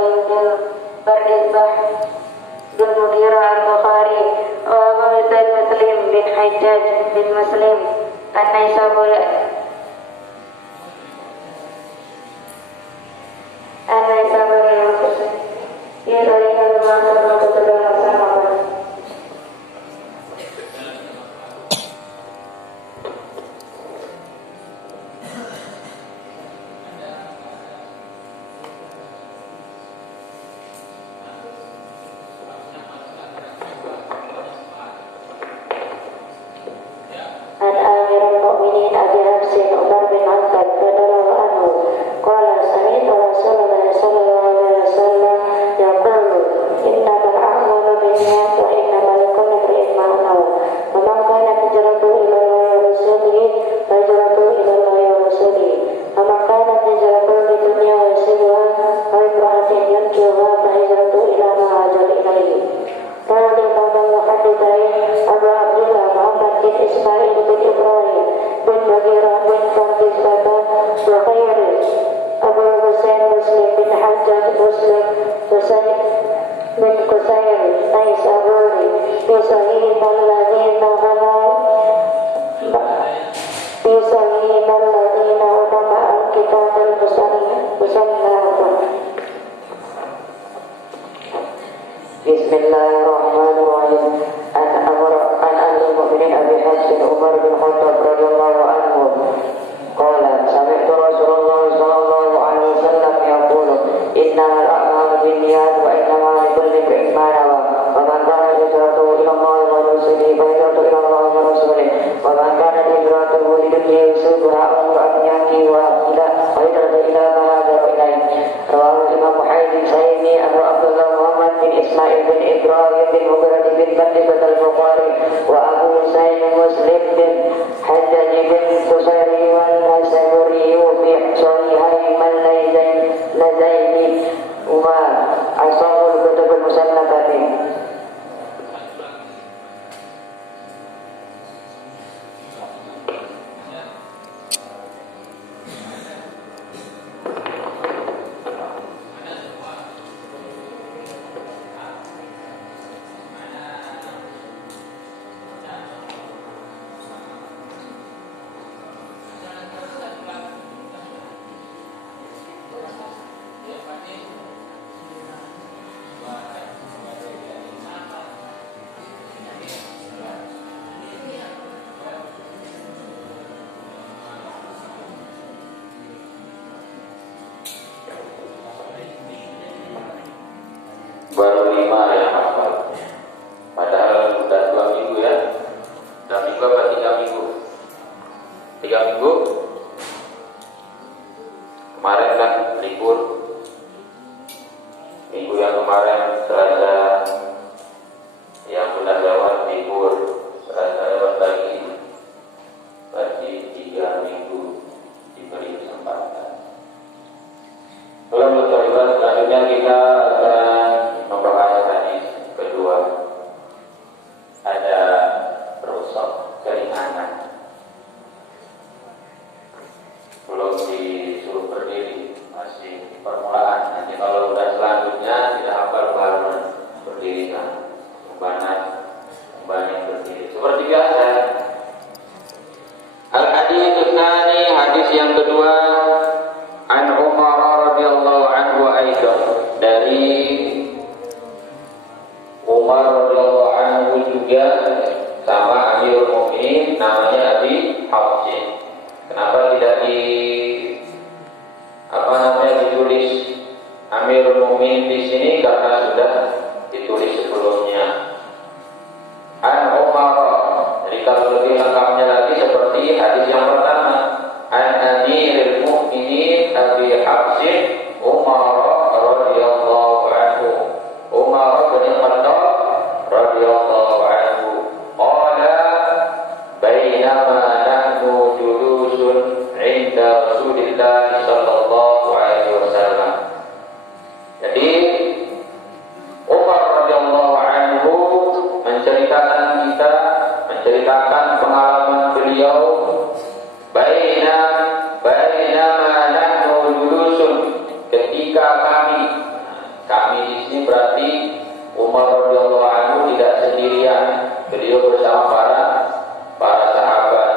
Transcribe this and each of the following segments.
Ibrahim bin Bardizbah bin Mughirah al-Bukhari wa Abu Muslim bin Hajjaj bin Muslim An-Naisaburi al-Husayn ya dari al-Masar betul sama. Bismillahirrahmanirrahim. An Amirul Mukminin Abi Hafs Umar bin Khattab radhiyallahu anhu qala sami'tu Rasulullah sallallahu alaihi wasallam yaqulu innamal a'malu binniyat wa innamal likulli imrin ma nawa wa man kana hijratuhu ila Allah wa rasulihi fa hijratuhu ila Allah wa rasulihi wa man kana hijratuhu lidunya yusibuha aw imra'atin yankihuha fa hijratuhu ila ma hajara ilayhi. Rawahu Imam Muhammad Sayyidi Abu Abdullah Muhammad bin Ismail bin Ibrahim bin Mughirah bin Bardizbah al-Bukhari wa Abu Husain Muslim bin Hajjaj bin Qusairi wal Nasaburi fi Sahihai man lazaini wa ashabul kutub al-musannafati. Baru 5 yang hafal, padahal sudah 2 minggu ya. 2 minggu apa 3 minggu? 3 minggu. Kemarin kan libur. Minggu yang kemarin Selasa, yang sudah lewat libur, Selasa lewat lagi. Berarti 3 minggu diberi kesempatan. Kalau selanjutnya kita akan membahas hadis kedua. Ada rusuk keringanan. Belum disuruh berdiri, masih permulaan. Nanti kalau sudah selanjutnya tidak hafal baru berdiri kan, membanyak berdiri. Seperti biasa. Al-hadits tsani, hadis yang kedua, an Umar radhiyallahu anhu aidan, dari Umar radhiyallahu anhu juga, sama Amirul Mukminin, namanya Abi Hafs. Kenapa tidak ditulis Amirul Mukminin di sini? Karena sudah ditulis sebelumnya. An Umar. Jadi kalau lebih lengkapnya lagi seperti hadis yang pertama, an Amirul Mukminin Abi Hafs Umar radhiyallahu anhu. Umar bin Khattab radhiyallahu anhu qala bainama nahnu julusun 'inda Rasulillah sallallahu alaihi wasallam. Jadi Umar sini berarti Umar radhiyallahu anhu tidak sendirian, beliau bersama para sahabat.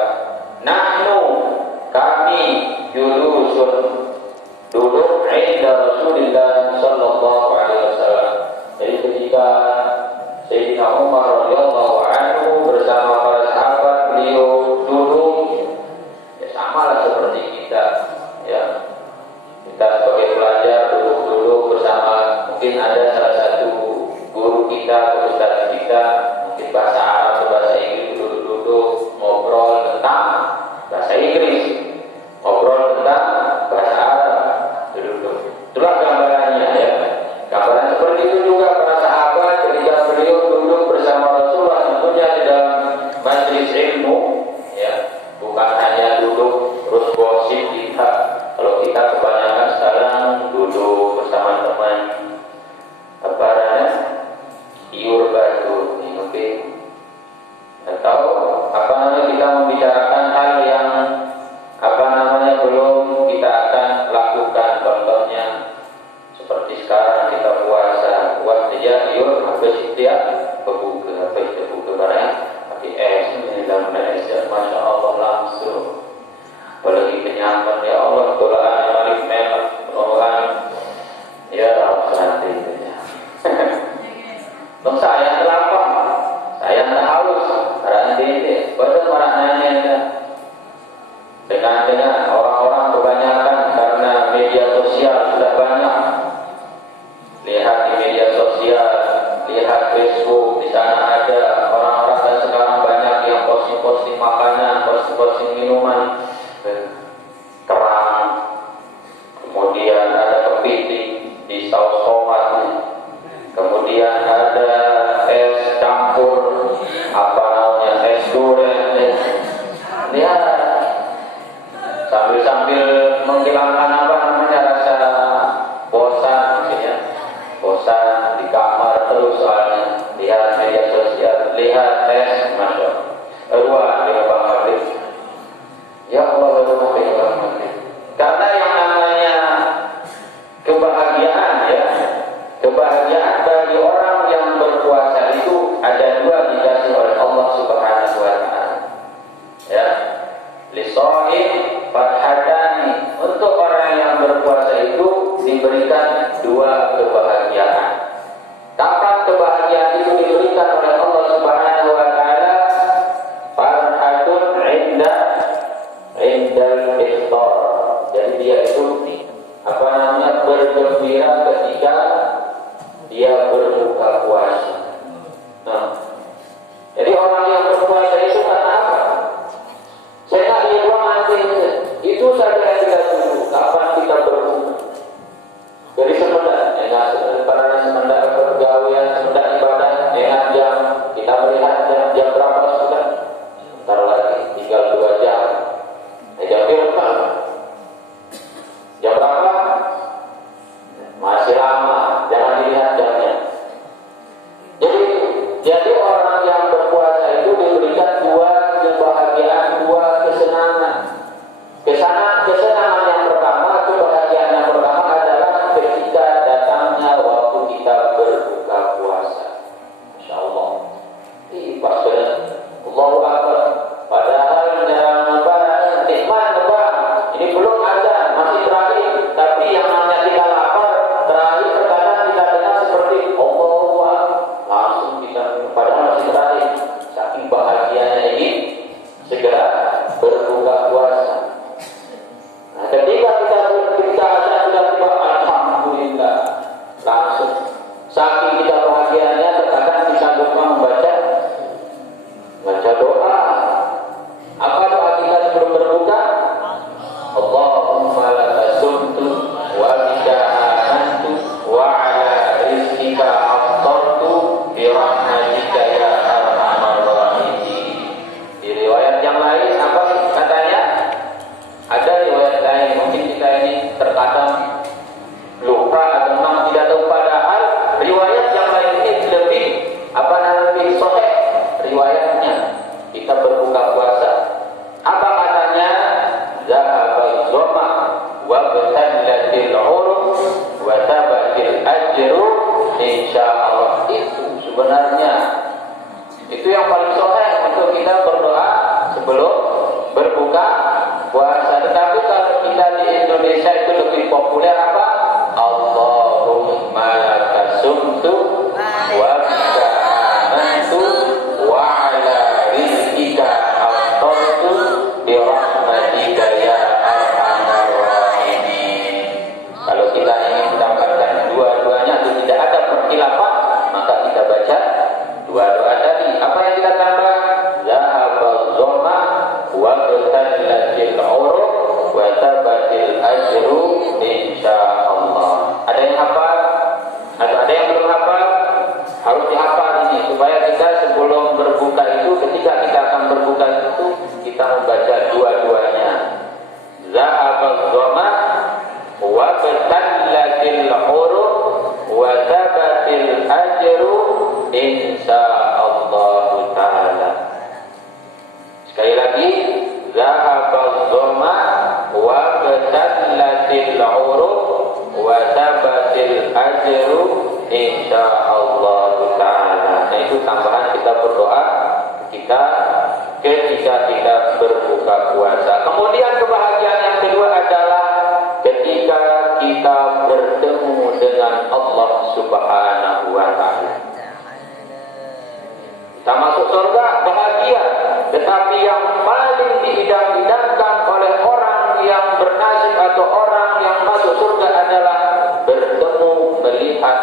Nahnu, kami julusun duduk inda Rasulillah sallallahu alaihi wasallam. Jadi ketika Sayyidina Umar radhiyallahu anhu bersama para sahabat, beliau duduk ya sama lah seperti kita, ya. Kita sebagai pelajar duduk bersama, mungkin ada salah satu guru kita atau ustaz kita, mungkin bahasa Arab atau bahasa Inggris, duduk ngobrol tentang bahasa Inggris, ngobrol tentang bahasa Arab, duduk. Itulah gambarannya, ya. Gambaran seperti itu juga para sahabat ketika beliau duduk bersama Rasulullah, tentunya di dalam majelis ilmu, ya, bukan hanya duduk terus gosip kita. Kalau kita kebanyakan sekarang duduk bersama teman apa namanya iur batu, mungkin, atau apa namanya kita membicarakan hal yang apa namanya belum kita akan lakukan. Contohnya seperti sekarang kita puasa, saja iur habis setiap berbuka karena pakai es ini dalam es, masya Allah langsung. Apalagi kenyaman, ya Allah, tolaan yang paling mewah, orang ya santai itu ya. Dong saya lapar, saya haus, karena ini, betul maknanya. Dengan orang-orang kebanyakan karena media sosial sudah banyak. Lihat di media sosial, lihat Facebook, di sana ada orang-orang dan sekarang banyak yang posting makanan, posting minuman. Kerang, kemudian ada kepiting di saus tomat, kemudian ada es campur apa namanya es durian. Lihat, sambil menghilangkan apa namanya rasa bosan, ya, bosan di kamar terus soalnya. Lihat media sosial, lihat es, masya Allah, di Bang Habib. Ya Allah, karena yang namanya kebahagiaan, ya, kebahagiaan bagi orang yang berpuasa itu ada dua dikasih oleh Allah Subhanahu wa Ta'ala, ya. Lisohib farhatani, untuk orang yang berpuasa itu diberikan dua kebahagiaan. Kapan kebahagiaan itu diberikan oleh Allah Subhanahu wa Ta'ala? Farhatun indal iftar. Jadi dia itu apa namanya bergembira ketika dia berbuka puasa. Nah, jadi orang yang berpuasa itu karena apa? Saya nggak di ruang nanti itu saja yang kita tunggu. Kapan kita berbuka? Jadi sebenarnya karena sementara pergaulan, sementara ibadah, enak jam kita melihat jam berapa sudah. Ntar lagi tinggal 2 jam. Jam berapa? Jam berapa? Masih lama, jangan dilihat jamnya. Jadi orang yang berpuasa itu diberikan dua kebahagiaan, dua kesenangan. Kesenangan yang pertama, kebahagiaan yang pertama adalah ketika datangnya waktu kita berbuka puasa. Masya Allah. Pas benar. Allahu Akbar. Padahal nikmat lebar. Ini belum ada, masih terakhir. Tapi yang namanya kita lapar, terakhir terkadang kita dengar seperti Allahu Akbar. Langsung kita, padahal masih terakhir. Saking bahagianya ini segera berbuka puasa. Nah, ketika kita ada sudah tiba, alhamdulillah, langsung. Saking kita bahagianya, terkadang kita lupa membaca doa. Apa doa kita sebelum berbuka? Allahumma laka sumtu wa bika amantu wa ala rizqika aftartu bi rahmatika ya arhamar rahimin. Di riwayat yang lain apa katanya? Ada riwayat lain, mungkin kita ini terkadang lupa atau memang tidak tahu, padahal riwayat yang lain insya Allah. Itu sebenarnya itu yang paling sahih untuk kita berdoa sebelum berbuka puasa. Tetapi kalau kita di Indonesia itu lebih populer apa? Allahumma lakasumtu wa bika amantu wa ala rizqika aftartu bi rahmatika ya arhamar rahimin. Kalau kita ingin mendapatkan dua-duanya itu tidak ada perkhilafan, maka kita baca dua doa tadi. Apa yang kita tambah? Zahabal zoma wa batallatil uruq wa tabatil ajru insyaallah. Ada yang hafal? Atau ada yang belum hafal? Harus dihafal ini supaya kita sebelum berbuka itu, ketika kita akan berbuka itu, kita membaca dua-duanya. Zahabal zoma wa batallatil uruq wa tabatil ajru insyaallah ta'ala. Sekali lagi, zahabal dhama wa batallatil uruq wa tabatil ajru insyaallah ta'ala. Nah, itu tambahan kita berdoa ketika kita berbuka puasa. Kemudian kebahagiaan yang kedua adalah ketika kita bertemu dengan Allah Subhanahu wa ta'ala. Kita masuk surga bahagia, tetapi yang paling diidam-idamkan oleh orang yang bernasib atau orang yang masuk surga adalah bertemu melihat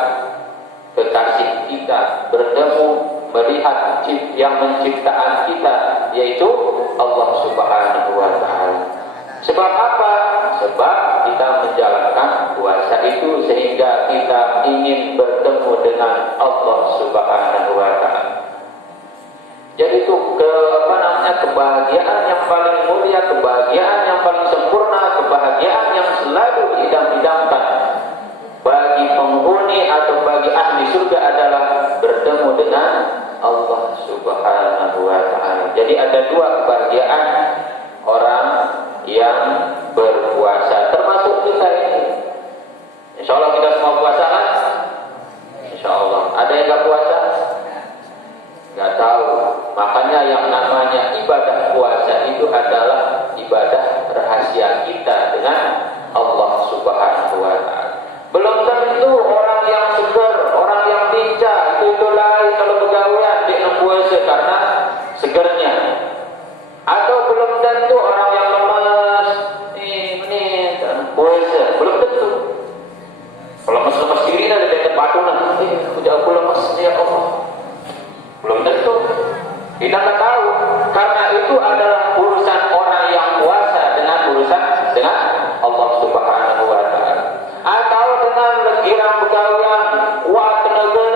kekasih kita, bertemu melihat yang menciptaan kita, yaitu Allah Subhanahu wa ta'ala. Sebab apa? Sebab kita menjalankan puasa itu sehingga kita ingin bertemu dengan Allah Subhanahu wa ta'ala. Jadi itu kebahagiaan yang paling mulia, kebahagiaan yang paling sempurna, kebahagiaan yang selalu diidam-idamkan bagi penghuni atau bagi ahli surga adalah bertemu dengan Allah Subhanahu wa ta'ala. Jadi ada dua kebahagiaan orang yang berpuasa, termasuk kita ini. Insya Allah kita semua puasa kan? Insya Allah. Ada yang gak puasa? Gak tahu. Makanya yang namanya ibadah puasa itu adalah ibadah rahasia kita dengan Allah Subhanahu wa ta'ala. Belum tentu orang yang seger, orang yang lincah itu lain kalau bergawean dia puasa karena segernya. Atau belum tentu orang yang lemas ini puasa, belum tentu. Kalau lemas diri ada dekat patunan, aku lemas ya Allah. Belum tentu. Kita tak tahu. Karena itu adalah urusan orang yang puasa dengan urusan dengan Allah Subhanahu wa ta'ala. Atau dengan girang begawian, wah tenaga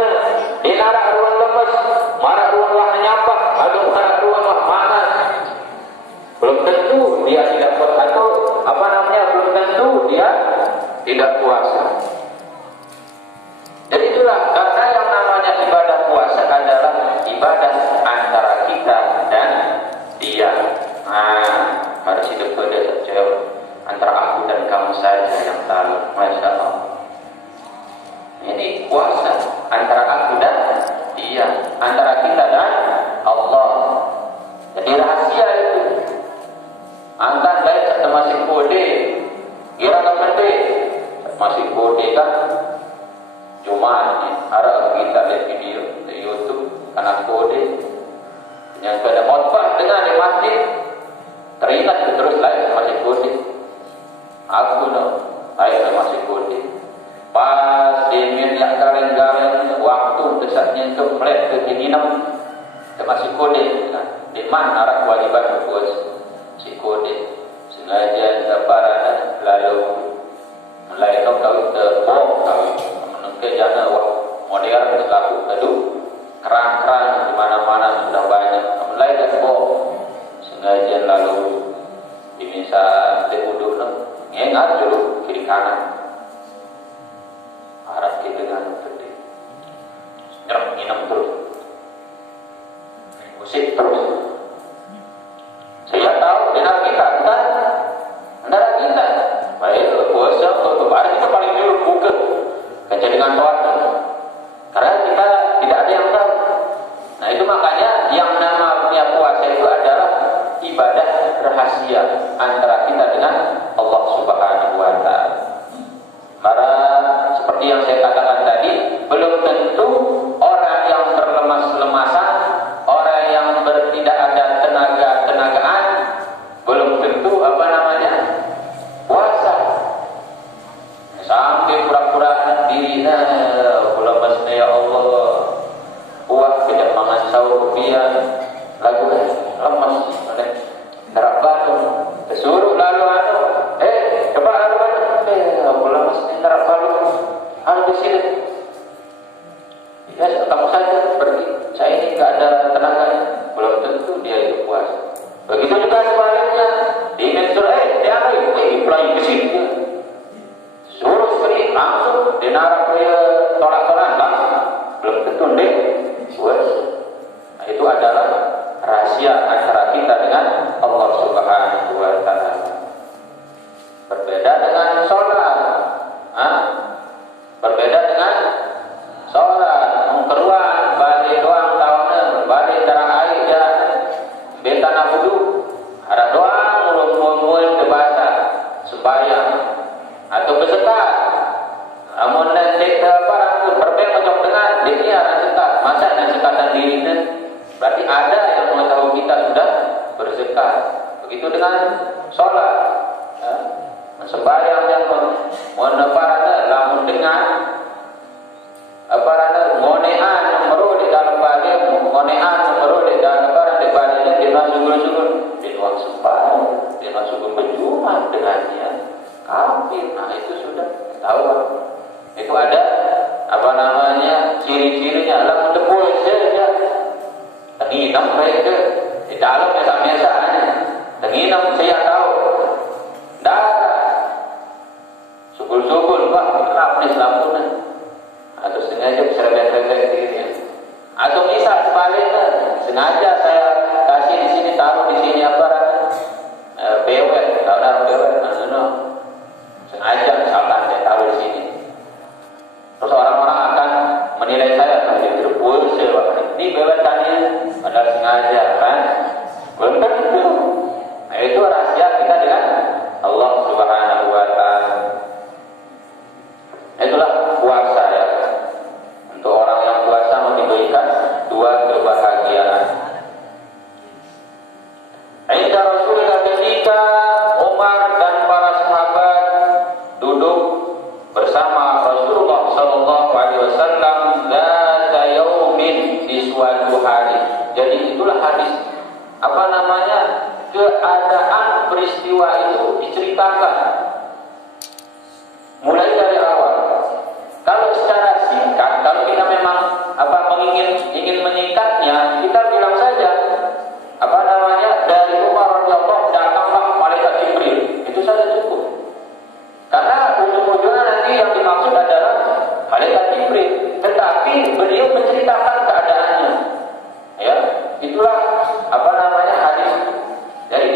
dinarak ruang lemes, marah ruang wah nyapa, atau marah ruang wah panas. Belum tentu dia tidak puasa, atau belum tentu dia tidak puasa. Jadi itulah karena yang namanya ibadah puasa adalah ibadah antara kita dan dia. Harus hidup pada jauh antara aku dan kamu saja yang tahu. Masya Allah. Ini puasa antara aku dan dia, antara kita dan Allah. Jadi rahasia itu. Antar lain kita masih kode, kira kode masih kode kan? Jumat ni, harap kita lihat video di YouTube anak kode yang pada khutbah dengar di masjid teringat terus lain masih kode. Aku no, lain masih kode. Pas dimin yang gareng-gareng waktu desatnya untuk melihat ke kinam masih kode. Di mana arah kewajiban bos si kode sengaja terparana lalu mulai kau terbong kau kejana modern selaku aduh kerang-kerang di mana-mana sudah banyak mulai dan sengaja lalu dimisa duduk ngengat dulu kiri kanan arah kita dengan gede nyerap nginep terus musik terus saya tahu benar kita kan benar kita baik puasa untuk hari kita paling dulu buka kerja dengan Tuhan tidak ada yang tahu. Nah itu makanya yang namanya puasa itu adalah ibadah rahasia antara kita dengan Allah Subhanahu wa Ta'ala. Karena seperti yang saya katakan tadi, belum tentu orang yang terlemas-lemasan, orang yang tidak ada tenagaan, belum tentu puasa. Sampai pura-pura diri, bulan puasa ya Allah, puas tidak makan sahur dia, lagu lemas, darah batu, suruh lalu coba lalu bulan puasa darah batu, di sini. Ya, kamu saja pergi. Saya ini nggak ada tenaga, belum tentu dia itu puasa. Begitu juga sebaliknya, di mentor, pulang ke sini. Suruh sekali langsung dinarak ke tolak-tolak langsung, belum tentu deh puasa. Nah, itu adalah rahasia antara kita dengan Allah Subhanahu wa Ta'ala. Berbeda dengan sholat. Berbeda dengan sholat. Keruan balik doang tahunan, balik darah air jalan beta nabudu ada doang mulung ke bahasa sembahyang atau bersekat. Namun nanti rambut berbeda macam dengan dia sekat. Masa dan sekatan dirinya berarti ada yang mengetahui kita sudah bersekat. Begitu dengan sholat. Sembahyang yang meneparana lamun dengan ngonean meru di dalam badan, ngonean meru di dalam badan di badannya dia sungguh-sungguh di ruang sembahyang, dia sungguh berjumpa dengannya kafir. Nah itu sudah ketahuan. Itu ada ciri-cirinya lamun tepul saja. Tenginam mereka di dalam biasa-biasanya. Tenginam saya tahu. Sukul-sukul Pak, kerap nih lampunya. Atau sengaja serempet-serempet dirinya. Atau misal sebaliknya, sengaja saya kasih di sini, taruh di sini bewet, taruh bewet, sengaja misalkan saya taruh di sini. Terus orang-orang akan menilai saya menjadi terpul, ini bewetannya, padahal sengaja kan? Belum tentu. Nah itu rahasia kita dengan Allah Subhanahu wa Ta'ala. Itulah puasa ya. Untuk orang yang puasa mau diberikan dua kebahagiaan. Indah Rasulullah ketika Umar dan para sahabat duduk bersama Rasulullah sallallahu alaihi wasallam dzata yaumin di suatu hari. Jadi itulah hadis keadaan peristiwa itu diceritakan mulai dari awal. Kalau secara singkat, kalau kita memang ingin menyingkatnya, kita bilang saja dari Umar radhiyallahu datanglah malaikat Jibril. Itu saja cukup. Karena ujung-ujungnya nanti yang dimaksud adalah malaikat Jibril, tetapi beliau menceritakan keadaannya. Ya, itulah hadis. Jadi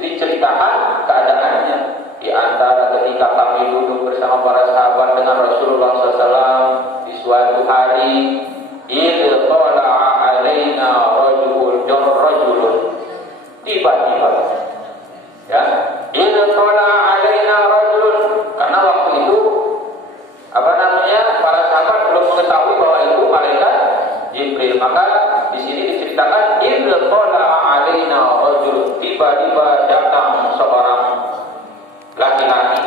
diceritakan keadaannya di antara ketika kami duduk bersama para sahabat dengan Rasulullah SAW di suatu hari, idh tala'a alaina rajulun, tiba-tiba ya, idh tala'a alaina rajulun, karena waktu itu para sahabat belum mengetahui bahwa itu malaikat Jibril. Maka di sini diceritakan idh tala'a alaina rajulun, tiba-tiba datang seorang laki-laki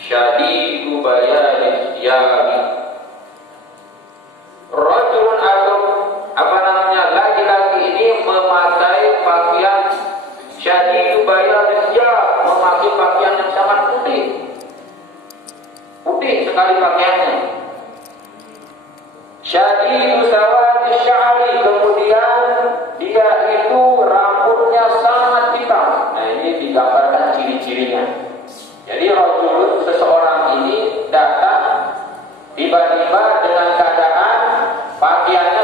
syadidu bayadis thiyabi. Rajulun atau laki-laki ini memakai pakaian syadidu bayadis thiyabi, memakai pakaian yang sangat putih sekali pakaiannya. Syadidu sawadis sya'ri, kemudian dia itu rambutnya sangat hitam. Nah ini digambarkan ciri-cirinya. Jadi Rasulullah seseorang ini datang tiba-tiba dengan keadaan pakaiannya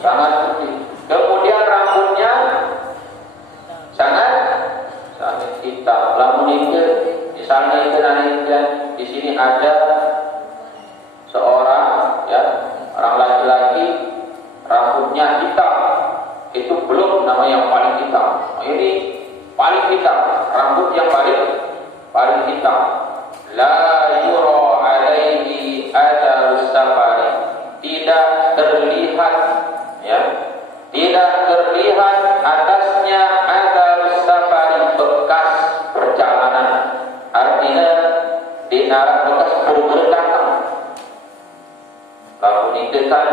sangat putih. Kemudian rambutnya sangat hitam. Lamun itu misalnya di sini ada seorang orang laki-laki nama yang paling hitam. Ini paling hitam, rambut yang paling hitam. La yura alaihi atharus safari, tidak terlihat, ya, tidak terlihat atasnya atharus safari, bekas perjalanan. Artinya dinarak bekas berdatang. Kalau itu kan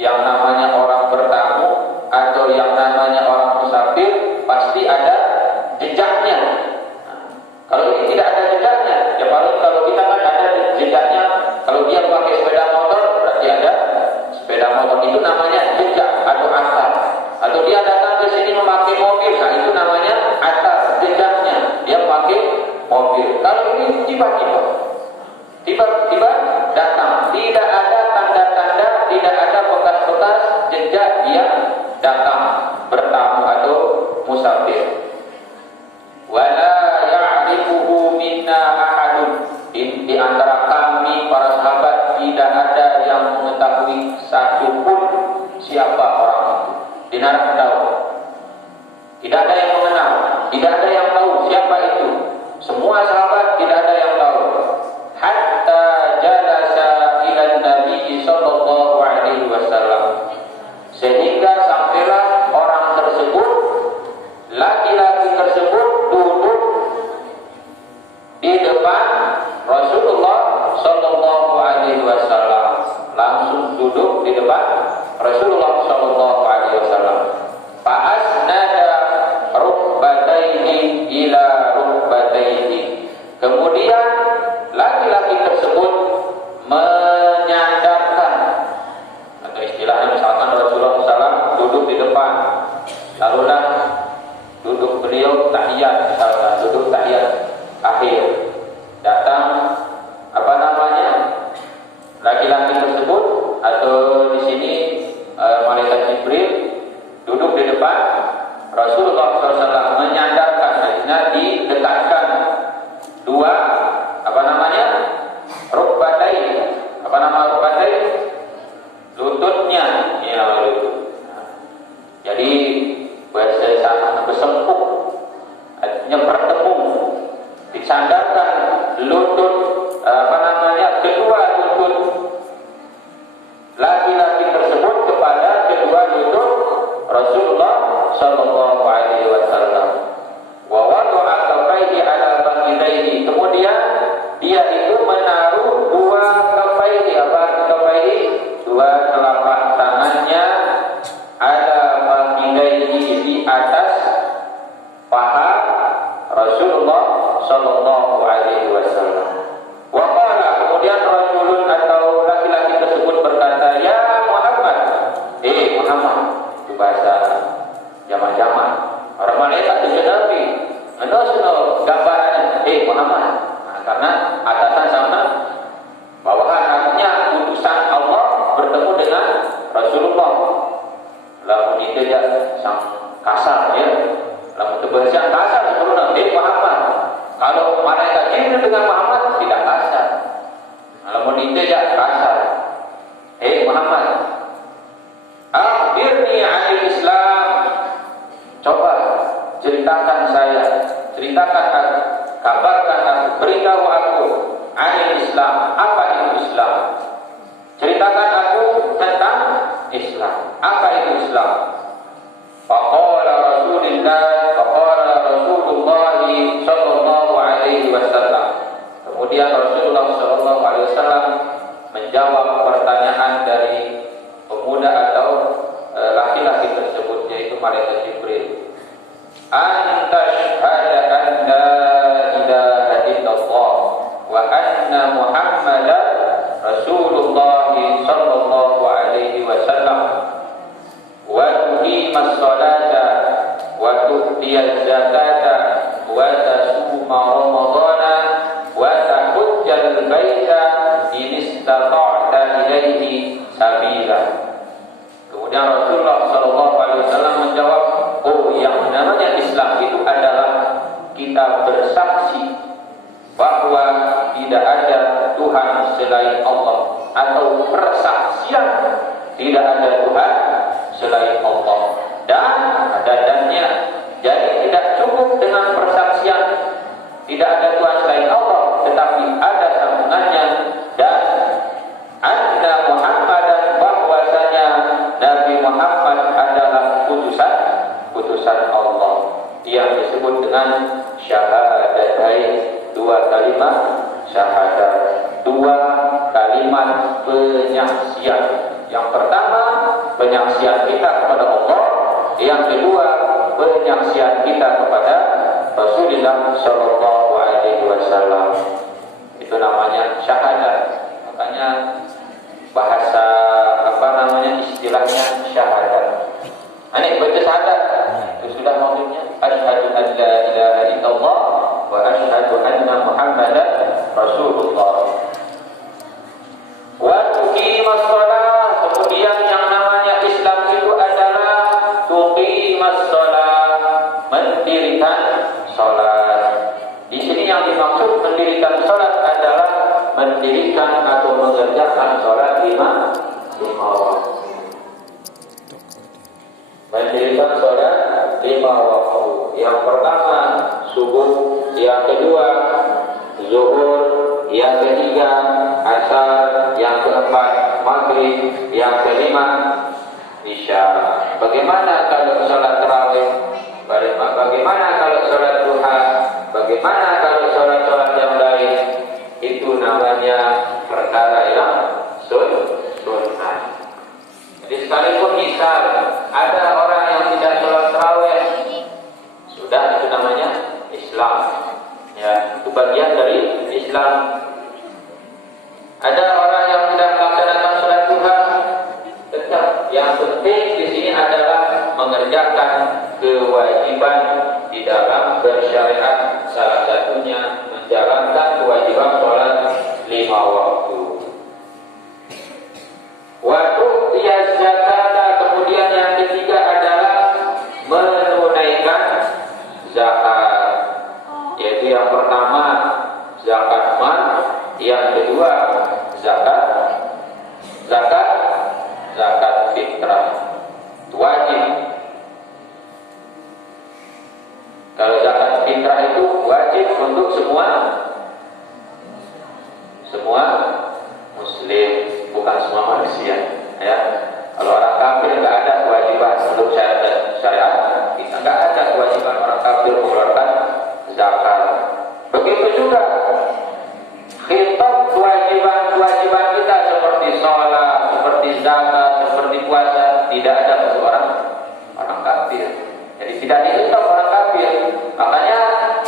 yang namanya orang bertamu atau yang namanya orang musafir pasti ada jejaknya. Kalau ini tidak ada jejaknya, ya kalau kita kan ada jejaknya. Kalau dia pakai sepeda motor berarti ada sepeda motor, itu namanya jejak atau asar. Atau dia datang ke sini memakai mobil, nah itu namanya asar, jejaknya. Dia pakai mobil. Kalau ini tiba-tiba datang, tidak ada tanda-tanda, tidak ada bekas-bekas jejak dia datang bertamu atau musafir. Wala ya'rifuhu minna ahadun, di antara kami para sahabat tidak ada yang mengetahui satu pun siapa orang itu. Dinarak tahu. Tidak ada yang mengenal, tidak ada yang tahu siapa itu. Semua sahabat tidak ada yang tahu. Hatta jalasa ila Nabi sallallahu alaihi wasallam, sehingga sampailah orang tersebut, laki-laki tersebut duduk di depan Rasulullah sallallahu alaihi wasallam, langsung duduk di depan Rasulullah sallallahu alaihi wasallam. Fa'asnada rukbatayhi ila rukbatayhi, kemudian laki-laki tersebut menyandarkan, atau istilahnya misalkan Rasulullah SAW duduk di depan, lalulah duduk beliau tahiyat, misalkan duduk tahiyat akhir, datang laki-laki tersebut atau di sini malaikat Jibril duduk di depan Rasulullah SAW, menyandarkan, didekatkan dua rukbatai, rukbatai, lututnya, ini nama lutut. Jadi bahasa sana bersempuk, artinya bertemu, disandarkan lutut, kedua lutut laki-laki tersebut kepada kedua lutut Rasulullah sallallahu alaihi wasallam. Wa wada'a kaffaihi ala fakhidaihi, kemudian dia itu menaruh dua kaffaihi, dua telapak tangannya, ala fakhidaihi, di atas paha Rasulullah sallallahu alaihi wasallam. Wa qala, kemudian rajulun atau laki-laki tersebut berkata, ya Muhammad, Muhammad, itu bahasa zaman-zaman orang malaikat itu Nabi, gambarannya Muhammad, karena atasan sama bawahan, artinya utusan Allah bertemu dengan Rasulullah. Lalu itu ya sang kasar, ya, lalu kebersihan kasar sebelumnya Muhammad. Kalau malaikat Jibril dengan Muhammad tidak kasar, kalau itu ya kasar. Muhammad, akhbirni 'anil Islam, coba ceritakan aku, kabarkan aku, beritahu aku 'anil Islam, apa itu Islam? Ceritakan aku tentang Islam, apa itu Islam? Faqala Rasulullah sallallahu alaihi wasallam, kemudian Rasulullah sallallahu alaihi wasallam menjawab pertanyaan dari pemuda atau laki-laki tersebut, yaitu malaikat Jibril. Anta syahada an la ilaha illallah wa anna Muhammadan Rasulullah sallallahu alaihi wasallam, wa tuqimas salata wa tu'tiyaz zakata wa tasuma ramadhana wa tahujjal baita in istata'ta ilaihi sabila. Kemudian Rasulullah sallallahu alaihi wasallam menjawab, yang namanya Islam itu adalah kita bersaksi bahwa tidak ada Tuhan selain Allah, atau persaksian tidak ada Tuhan selain Allah, dan ada kalimat syahadat, 2 kalimat penyaksian. Yang pertama, penyaksian kita kepada Allah. Yang kedua, penyaksian kita kepada Rasulullah Shallallahu Alaihi Wasallam. Itu namanya syahadat. Makanya bahasa istilahnya syahadat. Ini baca syahadat itu sudah maksudnya asyhadu an la ilaha illallah wa asyhadu anna Muhammadan Rasulullah. Wa tuqimas shalah, kemudian yang namanya Islam itu adalah tuqimas shalah, mendirikan salat. Di sini yang dimaksud mendirikan salat adalah mendirikan atau mengerjakan salat 5 waktu. Mendirikan salat 5 waktu. Yang pertama subuh, yang kedua zuhur, yang ketiga asar, yang keempat maghrib, yang kelima isya. Bagaimana kalau salat tarawih? Bagaimana kalau salat duha? Bagaimana kalau salat-salat yang lain? Itu namanya perkara yang sunnah. Jadi sekalipun misal ada orang yang tidak sholat tarawih, sudah itu namanya Islam. Ya, itu bagian dari Islam. Ada orang yang tidak melaksanakan sholat duha, tetap yang penting di sini adalah mengerjakan kewajiban di dalam bersyariat. Salah satunya menjalankan kewajiban sholat 5 waktu. Waktu dia zakat, kemudian yang ketiga adalah menunaikan zakat. Yaitu yang pertama zakat mal, yang kedua zakat fitrah. Itu wajib. Kalau zakat fitrah itu wajib untuk semua muslim, bukan semua manusia. Ya, kalau orang kafir nggak ada kewajiban untuk syariat kita, nggak ada kewajiban orang kafir mengeluarkan zakat. Begitu juga khitab kewajiban kita seperti sholat, seperti zakat, seperti puasa, tidak ada untuk orang kafir. Jadi tidak dihitab orang kafir. Makanya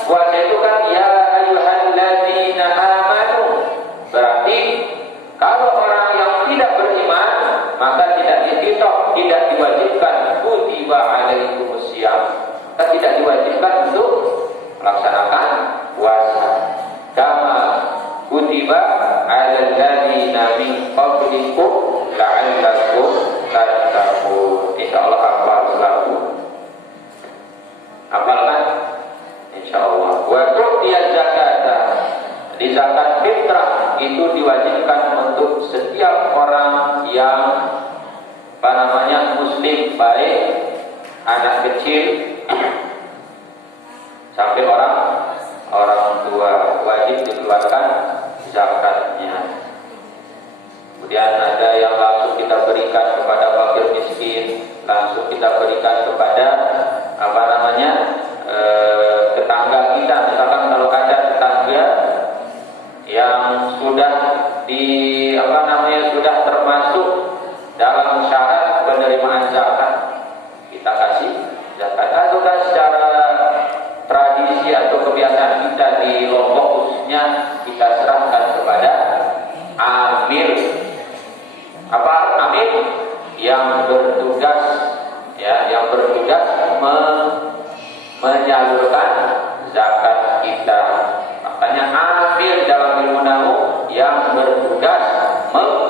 puasa itu kan ya ayyuhalladzina amanu. Berarti kalau orang yang tidak beriman maka tidak dihitab, tidak diwajibkan kutiba alaikumusiyam. Maka tidak diwajibkan untuk melaksanakan puasa. Kama kutiba alal ladzina min qablikum la'allakum tattaqun. Insyaallah hafal selalu. Hafalkan insyaallah. Wa tu'tiyaz zakata. Di zakat fitrah itu diwajibkan untuk setiap orang yang muslim, baik anak kecil sampai orang tua, wajib dikeluarkan zakatnya. Kemudian ada yang langsung kita berikan kepada fakir miskin, langsung kita berikan kepada tetangga kita. Misalkan kalau ada tetangga yang sudah sudah termasuk dalam syarat penerimaan zakat, kita kasih zakat. Atau kan secara tradisi atau kebiasaan kita di Lombok khususnya, kita serahkan kepada amil. Apa amil? Yang bertugas menyalurkan